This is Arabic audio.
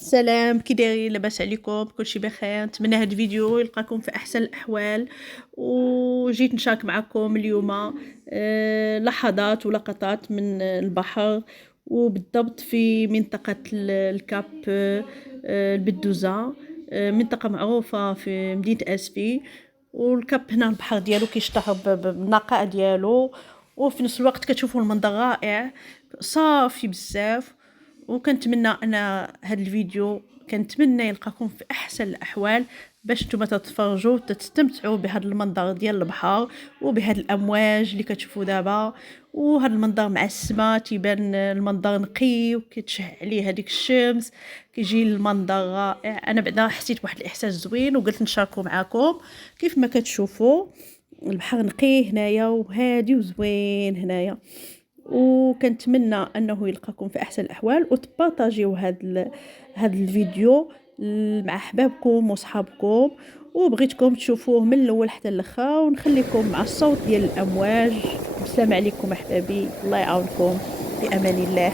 سلام، كي دايرين؟ لاباس عليكم؟ كلشي بخير؟ نتمنى هاد الفيديو يلقاكم في احسن الاحوال. وجيت نشارك معكم اليوم لحظات ولقطات من البحر، وبالضبط في منطقة الكاب، البدوزة. منطقة معروفة في مدينة اسفي. والكاب هنا البحر ديالو كيشطح بالنقاء ديالو، وفي نفس الوقت كتشوفوا المنظر رائع صافي بزاف. وكنتمنى ان هذا الفيديو كنتمنى يلقاكم في احسن الاحوال، باش نتوما تتفرجوا وتستمتعوا بهذا المنظر ديال البحر وبهذه الامواج اللي كتشوفوا دابا. وهذا المنظر مع السماء تيبان المنظر نقي وكتشع عليه هذيك الشمس، كيجي المنظر رائع. انا بعدا حسيت بواحد الاحساس زوين وقلت نشاركه معكم. كيف ما كتشوفوا البحر نقي هنايا وهادي وزوين هنايا. وكنتمنى انه يلقاكم في احسن الاحوال، وتبارطاجيو هذا الفيديو مع احبابكم وصحابكم، وبغيتكم تشوفوه من الاول حتى الاخر، ونخليكم مع الصوت ديال الامواج. السلام عليكم احبابي، الله يعاونكم، في امان الله.